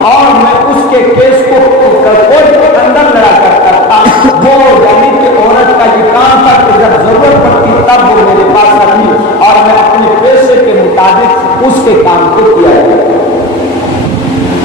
اور میں اس کے کیس کو کورٹ کے اندر لڑا کرتا تھا. وہ یعنی کہ عورت کا یہ کام تھا کہ جب ضرورت پڑتی تب وہ میرے پاس آتی اور میں اپنے پیسے کے مطابق اس کے کام کو کیا جاتا.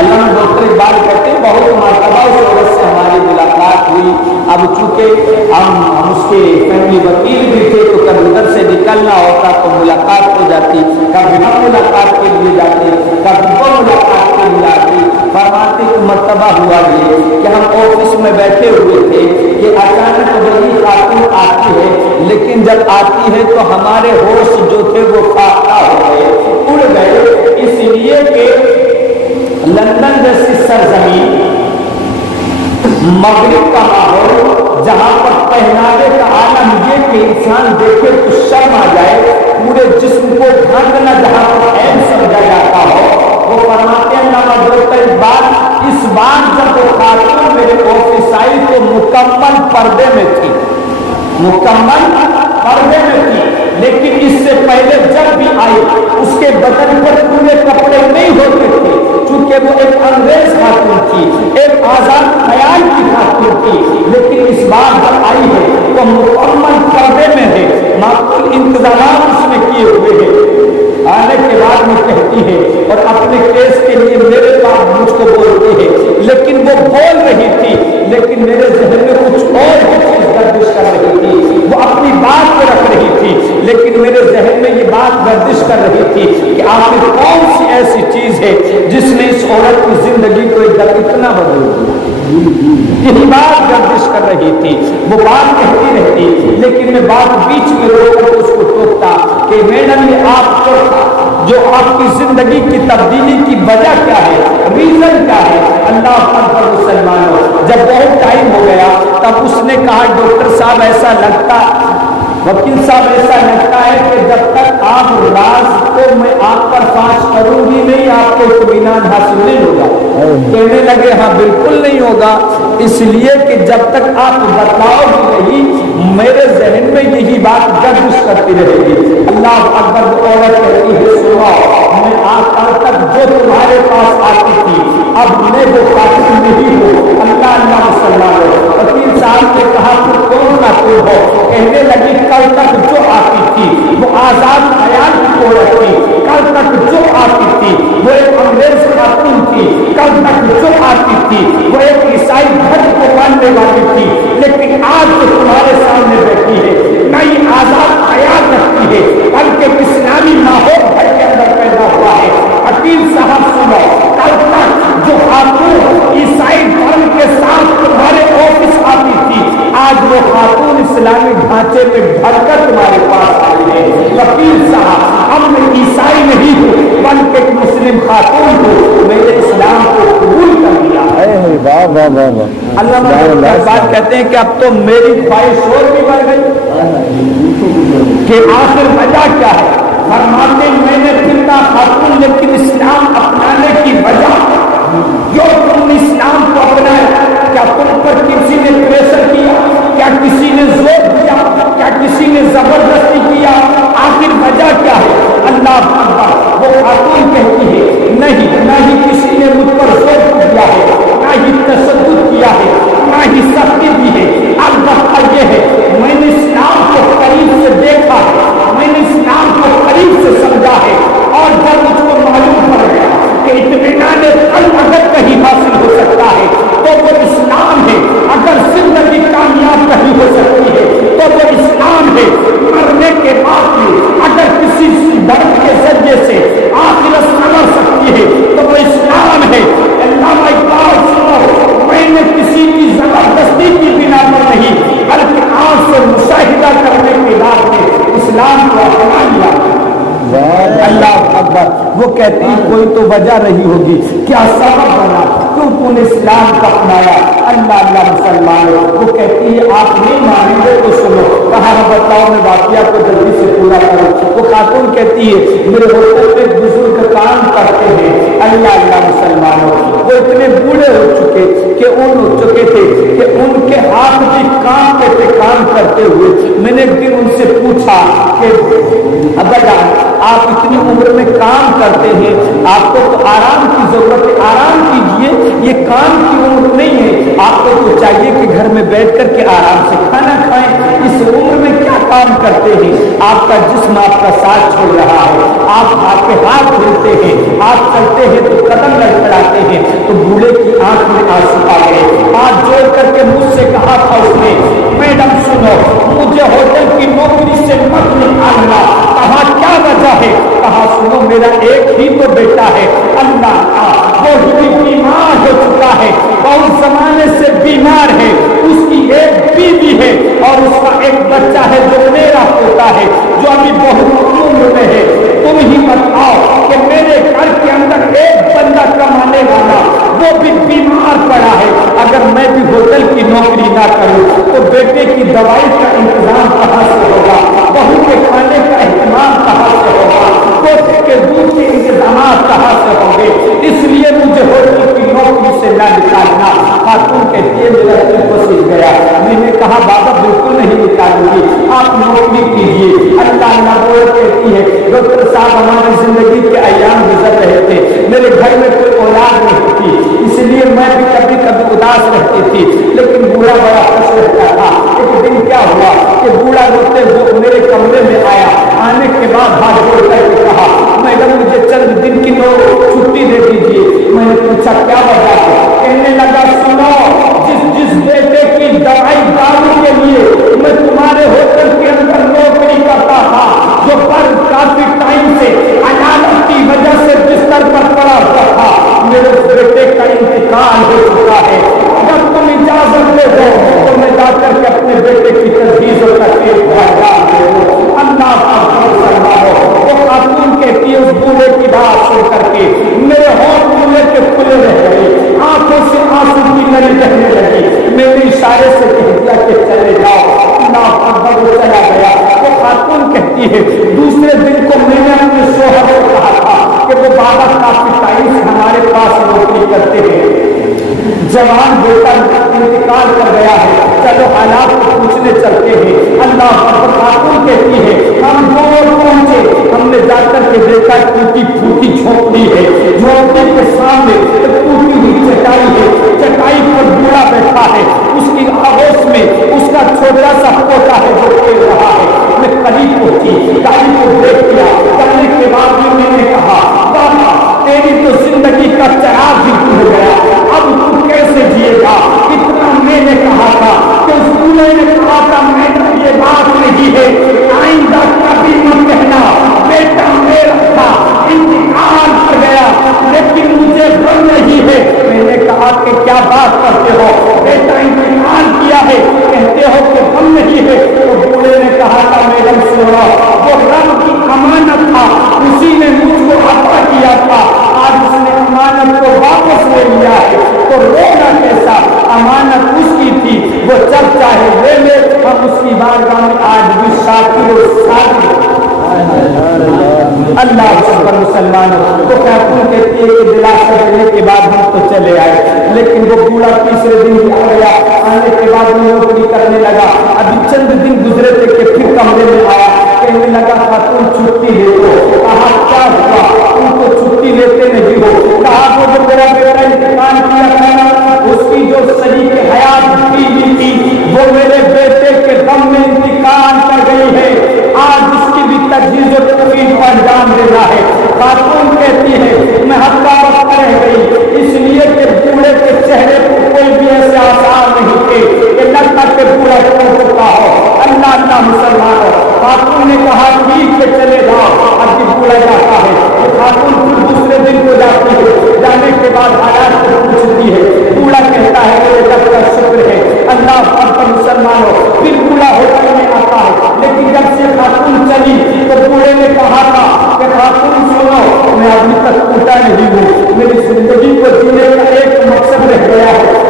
اللہ نے ڈاکٹر اقبال کہتے ہیں بہت مرتبہ اس عورت سے ہماری ملاقات ہوئی. اب چونکہ ہم اس کے فیملی وکیل بھی تھے تو کبھی ادھر سے نکلنا ہوتا تو ملاقات ہو جاتی, کبھی ہم ملاقات کے لیے جاتے, کبھی وہ ملاقات کے لیے آتی. فرماتے کہ مرتبہ ہوا یہ کہ ہم آفس میں بیٹھے ہوئے تھے کہ اچانک وہی خاتون آتی ہے, لیکن جب آتی ہے تو ہمارے ہوش جو تھے وہ فاقہ ہو گئے, اڑ گئے, اس لیے کہ لندن جیسی سرزمین, مغرب کا ماحول جہاں پر پہناوے کا عالم یہ کہ انسان دیکھے تو شرم آ جائے, پورے جسم کو ڈھانکنا جہاں پر عیب سمجھا جاتا ہو. وہ فرماتے ہیں نام ڈاکٹر اقبال اس بار جب وہ خاتون میرے آفس آئی تو مکمل پردے میں تھی, مکمل پردے میں تھی. لیکن اس سے پہلے جب بھی آئی اس کے بدن پر پورے کپڑے نہیں ہوتے تھے, چونکہ وہ ایک انگریز خاتون تھی, ایک آزاد خیال کی خاتون تھی. لیکن اس بار جب آئی ہے تو مکمل پردے میں ہے, معقول انتظامات اس نے کیے ہوئے ہیں. آنے کے بعد میں کہتی ہے اور اپنے کیس کے لیے میرے پاس مجھ کو بولتی ہے, لیکن وہ بول رہی تھی لیکن میرے ذہن میں کچھ اور چیز گردش کر رہی تھی. وہ اپنی بات کو رکھ رہی تھی لیکن میرے ذہن میں یہ بات گردش کر رہی تھی کہ آخر کون سی ایسی چیز ہے جس نے اس عورت کی زندگی کو اتنا بدل دیا. یہی بات گردش کر رہی تھی. وہ بات کہتی رہتی لیکن میں بات بیچ میں روک کر اس کو ٹوکتا کہ میڈم یہ آپ کو جو آپ کی زندگی کی تبدیلی کی وجہ کیا ہے, ریزن کیا ہے. اللہ اکبر مسلمانوں, جب بہت ٹائم ہو گیا تب اس نے کہا ڈاکٹر صاحب ایسا لگتا, وکیل صاحب ایسا لگتا ہے کہ جب تک آپ راز کو میں آپ پر فاش کروں گی نہیں آپ کو اطمینان حاصل نہیں ہوگا. کہنے لگے ہاں بالکل نہیں ہوگا, اس لیے کہ جب تک آپ بتلاؤ گی نہیں میرے ذہن میں یہی بات گردش کرتی رہے گی. اللہ اکبر. عورت کہتی ہے سنو, میں آج تک جو تمہارے پاس آتی تھی اب میں وہ قاتل نہیں ہوں. اللہ اللہ مسلمان. وکیل صاحب نے کہا تو کون قاتل ہو؟ کہنے لگی کل تک جو آتی تھی وہ آزاد خیال کی عورت تھی, کل تک جو آتی تھی وہ ایک انگریز خاتون تھی, کل تک جو آتی تھی وہ ایک عیسائی دھرم کو ماننے والی تھی, لیکن آج جو تمہارے سامنے بیٹھی ہے نئی آزاد خیال رکھتی ہے بلکہ اسلامی ماحول گھر کے اندر پیدا ہوا ہے. وکیل صاحب سنو, کل تک جو خاتون عیسائی دھرم کے ساتھ تمہارے آفس آتی تھی آج وہ خاتون اسلامی ڈھانچے میں ڈھل کر تمہارے پاس آئی ہے. وکیل صاحب اب میں عیسائی نہیں ہوں بلکہ ایک مسلم خاتون ہوں, میں نے اسلام کو قبول کر لیا. اللہ بات کہتے ہیں کہ اب تو میری خواہش اور بھی بڑھ گئی کہ آخر وجہ کیا ہے. فرماتے میں نے کتنا خاتون لیکن اسلام اپنانے کی وجہ جو تم نے اسلام کو اپنایا, کیا تم پر کسی نے پریشر کیا, کیا کسی نے زور دیا, کیا کسی نے زبردستی کیا, آخر وجہ کیا ہے. اللہ اکبر. وہ خاتون کہتی ہے نہیں, نہ ہی کسی نے مجھ پر زور دیا ہے, نہ ہی تشدد کیا ہے, نہ ہی سختی دی ہے. البتہ یہ ہے میں نے اسلام کو قریب سے دیکھا ہے, میں نے اسلام کو قریب سے سمجھا ہے, اور جب مجھ کو معلوم پڑ گیا کہ اطمینان قلب اگر کہیں حاصل ہو سکتا ہے تو وہ اسلام ہے, اگر زندگی کامیاب کہیں ہو سکتی ہے تو وہ اسلام ہے, مرنے کے بعد بھی اگر کسی درد کے ذریعے سے آخرت سنور سکتی ہے تو وہ اسلام ہے. علامہ اقبال سنو, میں نے کسی کی زبردستی کی بنا پر نہیں بلکہ آنکھ سے مشاہدہ کرنے کے بعد میں اسلام کو اپنا لیا. اللہ اکبر. وہ کہتی کوئی تو وجہ رہی ہوگی, کیا سبب بنا, کیوں تم نے اسلام کو اپنایا. اللہ اللہ مسلمان. وہ کہتی ہے آپ نہیں مانیں گے تو سنو. کہا بتاؤ میں واقعہ کو جلدی سے پورا کروں. وہ خاتون کہتی ہے میرے ہوٹل میں بزرگ کام کرتے ہیں. اللہ اللہ مسلمانوں, وہ اتنے بوڑھے ہو چکے تھے کہ ان کے ہاتھ بھی کانپتے تھے کام کرتے ہوئے. میں نے ایک دن ان سے پوچھا کہ ابا جان آپ اتنی عمر میں کام کرتے ہیں, آپ کو تو آرام کی ضرورت ہے, آرام کیجیے. काम की उम्र नहीं है। आपको तो चाहिए कि घर में बैठ कर के आराम से खाना खाएं। इस उम्र में क्या काम करते हैं? आपका जिस्म आपका साथ छोड़ रहा है, आप आपके हाथ हिलते हैं, आप चलते हैं तो कदम लड़खड़ाते हैं, तो बूढ़े की आंख में आंसू आ गए। हाथ जोड़ करके मुझसे कहा था उसने, मैडम सुनो, मुझे होटल की नौकरी से मत निकालना। कहा क्या वजह है? कहा सुनो, मेरा एक ही तो बेटा है, अल्लाह का वो भी बीमार हो चुका है, बहुत जमाने से बीमार है, उसकी एक बीवी है और उसका एक बच्चा है जो मेरा पोता है, जो अभी बहुत उम्र में है। तुम ही बताओ कि मेरे घर के अंदर एक बंदा कमाने वाला वो भी बीमार पड़ा है, अगर मैं भी होटल की नौकरी ना करूं तो बेटे की दवाई का इंतजाम कहां से होगा, बहू के खाने का इंतजाम कहां से होगा, पोते के दूध के इंतजाम कहां से होंगे? इसलिए मुझे होटल की नौकरी से ना निकालना। खातून कहती है मेरा दिल फंस गया। मैंने कहा बाबा बिल्कुल नहीं निकालूंगी, आप नौकरी कीजिए। अल्लाह ना बोल कहती है, डॉक्टर साहब हमारी जिंदगी के अयाम गुजर रहे थे, मेरे घर में कोई औलाद नहीं थी, इसलिए मैं भी कभी कभी उदास रहती थी, लेकिन बूढ़ा बड़ा खुश रहता था। एक दिन क्या हुआ कि बूढ़ा रोते हुए मेरे कमरे में आया। आने के बाद हाथ जोड़ करके कहा, मैडम मुझे चंद दिन की छुट्टी दे दीजिए। मैंने पूछा क्या वजह है? कहने लगा सुनो, जिस बेटे की दवाई दारू के लिए मैं तुम्हारे होटल के अंदर नौकरी करता था, जो पर काफी टाइम से अदालत की वजह से बिस्तर पर पड़ा हुआ था, मेरे बेटे का इंतकाल हो चुका है। अगर तुम इजाजत दे दो तो मैं जाकर के अपने बेटे की तजवीज और तकलीफ अल्लाह वो खातून कहती है, उस बूढ़े की बात सुन करके मेरे होंठ बूढ़े के खुले रह गए, आंखों से आंसू की नली बहने लगी। मेरे इशारे से कह दिया कि चले जाओ। अल्लाह अकबर, वो चला गया। वो खातून कहती है दूसरे दिन को मैंने अपने शोहर को कहा था कि वो बाबा काफी टाइम से हमारे पास नौकरी करते हैं, जवान बेटा इंतकाल कर गया है, चलो हालात को पूछने चलते हैं। अल्लाह अकबर, खातून कहती है हम दूर पहुंचे, हमने जाकर के देखा टूटी फूटी झोपड़ी है, झोपड़ी के सामने टूटी हुई चटाई है, चटाई पर बूढ़ा बैठा है, उसकी आगोश में उसका छोटा सा पोता है जो खेल रहा है। मैं करीब पहुंची, गाड़ी को देख किया, करने के बाद भी मैंने कहा बाबा तेरी तो जिंदगी का चराग भी टूट गया, अब तू कैसे जिएगा? इतना मैंने कहा था कि उस बूढ़े ने कहा था मैडम ये बात नहीं है, आइंदा कभी मत कहना, बेटा मेरा था इंतकाल कर गया, लेकिन मुझे गम नहीं है। मैंने कहा कि क्या बात करते हो, बेटा इंतकाल किया है, कहते हो कि गम नहीं है? तो बूढ़े ने कहा था मैडम सुनो, वो रब की अमानत था, उसी ने मुझको अता किया था, आज उसने अमानत को वापस ले लिया है, तो रोना कैसा? अमानत उसकी थी, वो जब चाहे ले ले, हम उसकी बारगाह में आज भी शाकिर अल्लाह अकबर। मुसलमानों तो खातून कहती है कि दिलासा देने के बाद हम तो चले आए, लेकिन वो बूढ़ा तीसरे दिन आ गया, आने के बाद वो नौकरी करने लगा। अभी चंद दिन गुजरे थे कि फिर कमरे में आया, कहने लगा खातून छुट्टी ले लो। कहा क्या हुआ? तुम तो छुट्टी लेते नहीं हो। कहा वो जो मेरा बेटा इंतकाल किया था ना, उसकी जो शरीक हयात बीवी थी वो मेरे बेटे के दम में इंतकाल कर गई है, आज उसकी भी तजवीज़ और तकलीफ को अंजाम देना है। खातून कहती है मैं हफ्ता वक्त रह गई, इसलिए कि बूढ़े के चेहरे को कोई भी ऐसे आसार नहीं थे कि लगता कि बूढ़ा हो चुका हो। अल्लाह अल्लाह मुसलमानों, खातून ने कहा ठीक है चले जाओ, अभी बूढ़ा जाता है। तो खातून फिर दूसरे दिन को जाती है, जाने के बाद हालात को पूछती है, बूढ़ा कहता है मेरे रब का शुक्र है। अल्लाह अकबर। मुसलमानों फिर बूढ़ा होकर में आता है, लेकिन जब से खातून चली तो बूढ़े ने कहा था कि खातून सुनो, मैं अभी तक टूटा नहीं हूँ, मेरी जिंदगी को जीने का एक मकसद रह गया है।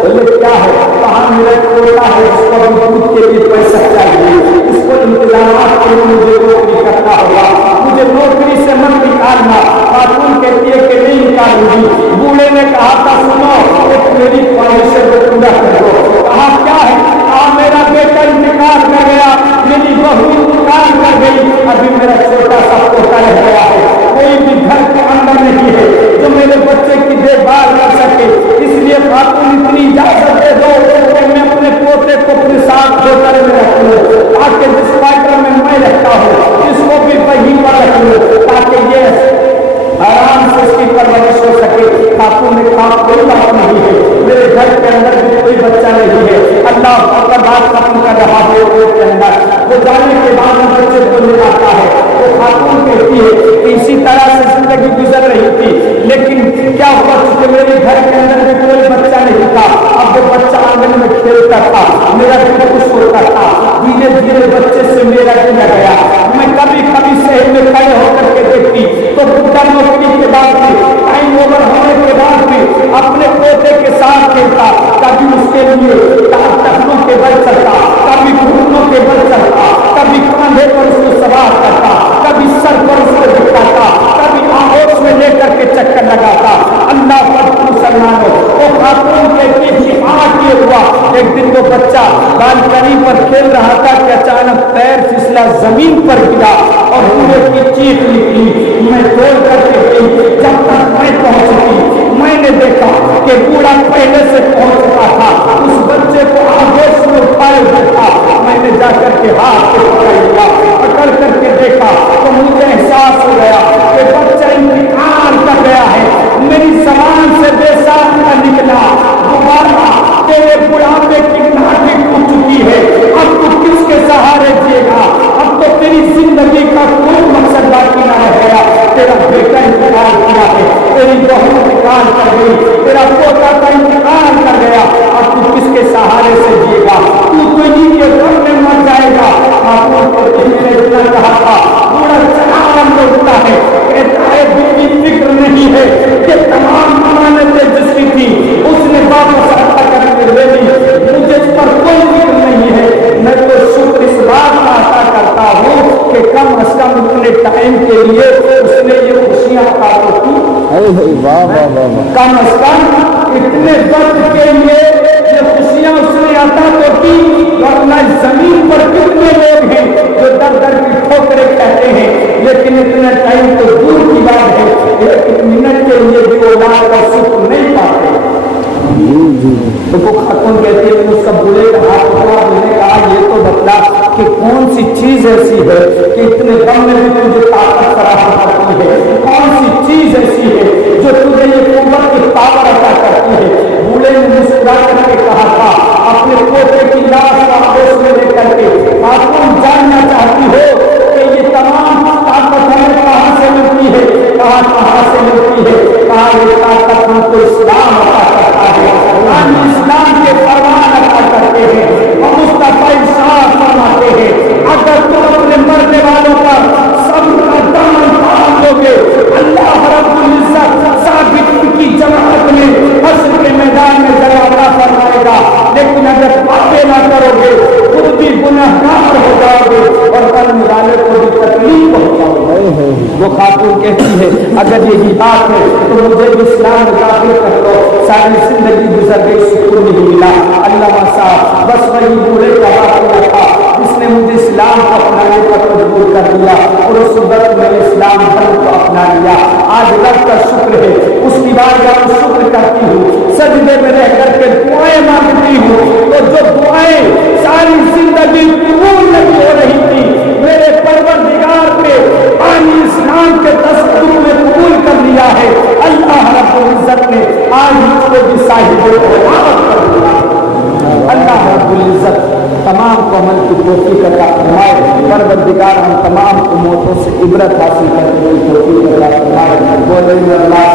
बोले क्या है? कहा मेरा पोता है, उसको दूध के लिए पैसा चाहिए, उसको इंतजाम के लिए मुझे नौकरी करना होगा, मुझे नौकरी से मत निकालना। खातून कहती है कि नहीं निकालूंगी। बूढ़े ने कहा था सुनो, एक मेरी ख्वाहिश को पूरा कर दो। कहा क्या है? कहा मेरा बेटा इंतकाल कर गया, मेरी बहू इंतकाल कर गई, अभी मेरा छोटा सा पोता रह गया है, कोई भी घर के अंदर नहीं है जो मेरे बच्चे की देखभाल कर सके, इसलिए खातून ने कहा कोई बात नहीं है, मेरे घर के अंदर भी कोई बच्चा नहीं है। अल्लाह अकबर बात खत्म कर रहा है के अंदर, वो जाने के बाद वो बच्चे को ले आता है। वो खातून कहती है कि इसी तरह से जिंदगी गुजर रही थी, लेकिन क्या हुआ कि मेरे घर के अंदर भी कोई बच्चा नहीं था। अब वो बच्चा आंगन में खेलता था, मेरा दिल खुश होता था। धीरे धीरे बच्चे से मेरा दिल गया। मैं कभी कभी शहर में खड़े होकर के देखती तो बुढ़ा नौकरी के बाद भी, टाइम ओवर होने के बाद भी अपने पोते के साथ खेलता। कभी उसके लिए टखनों के बल चलता, कभी घुटनों के बल चलता, कभी कंधे पर उसको सवार करता, कभी सर पर उसको बिठाता, कभी आहोश में लेकर के चक्कर लगाता। अल्लाह पर मुसलमानों, वो खातून कहती थी आज ये हुआ, एक दिन वो बच्चा बालकनी पर खेल रहा था कि अचानक पैर फिसला, जमीन पर गिरा और पूरे की चीख निकली। मैं दौड़ करके गई, जब तक मैं पहुंची मैंने देखा कि बूढ़ा पहले से पहुंच चुका था, उस बच्चे को आहोश में उठाए बैठा। मैंने जाकर के हाथ से पकड़ लिया, पकड़ करके देखा तो मुझे एहसास हो गया कि बच्चा इंतकाल कर गया है। मेरी जबान से बेसाख का निकला, दोबारा तेरे बुढ़ापे की नाटी टूट चुकी है, अब तू किसके सहारे जिएगा? अब तो तेरी जिंदगी का कोई मकसद बाकी ना रह गया। तेरा बेटा इंतकाल किया है, तेरी बहू इंतकाल कर गई, तेरा पोता का इंतकाल कर गया, अब तू किसके सहारे से जिएगा? तू तो इन्हीं के घर में मर जाएगा। खातून को इतना कहा था, पूरा चलान लौटता है, कहता है दूसरी फिक्र नहीं है, ये तमाम अमानतें जिसकी थी उसने वापस अदा करके ले ली, मुझे इस पर कोई फिक्र नहीं है। मैं तो शुक्र इस बात का अदा करता हूँ कि कम अज कम इतने टाइम के लिए उसने ये खुशियाँ अता की। कम अज कम इतने वक्त के लिए ये खुशियाँ उसने अता तो की, वरना जमीन पर कितने लोग हैं जो दर दर की ठोकरें कहते हैं, लेकिन इतना टाइम तो दूर की बात है, एक मिनट के लिए भी औलाद का सुख नहीं पाते। तो वो खातून कहती है, उसका बुरे का हाथ पकड़ा, मैंने कहा ये तो बता कि कौन सी चीज ऐसी है कि इतने कम में भी तुझे ताकत फराहम करती है, कौन सी चीज ऐसी है जो तुझे ये कुव्वत की पावर अता करती है। बूढ़े ने मुस्कुरा करके कहा था, अपने पोते की लाश को आगोश में लेकर के, खातून जानना चाहती हो कि ये तमाम ताकत हमें कहाँ से मिलती है? कहाँ से मिलती है? कहा ये ताकत हमको इस्लाम अता करता है, इस्लाम के फरमान अता करते हैं, हम मुस्तफा इरशाद फरमाते हैं, अगर तुम अपने मरने वालों पर सब्र का दामन थाम लोगे, अल्लाह रब्बुल इज्जत साबित की जमात में हश्र के मैदान में जगह अता फरमाएगा। लेकिन अगर बातें ना करोगे, खुद भी गुनहगार हो जाओगे और करने वाले को भी तकलीफ पहुंचाओगे। वो खातून कहती है, अगर यही बात है तो मुझे इस्लाम में दाखिल कर दो। सारी जिंदगी गुजर गई, सुकून नहीं मिला। अल्लाह साहब बस वही बूढ़े का वाक़या था जिसने मुझे इस्लाम को अपनाने पर मजबूर कर दिया और उस वक्त मैंने इस्लाम धर्म को अपना लिया। आज रब का शुक्र है, उसकी बारगाह में शुक्र करती हूँ, सजदे में रह करके दुआएं मांगती हूँ। तो जो दुआएं सारी जिंदगी कबूल नहीं हो रही थी, मेरे परवरदिगार ने पानी इस्लाम के दस्तूर में कबूल कर लिया है। अल्लाह रब्बुल इज्जत ने आज मुझको भी साहिब कर दिया। अल्लाह रब्बुल इज्जत तमाम को अमल की तौफीक अता फरमाए। परवरदिगार हम तमाम को मौतों से इबरत हासिल करने की तौफीक अता फरमाए। बोले अल्लाह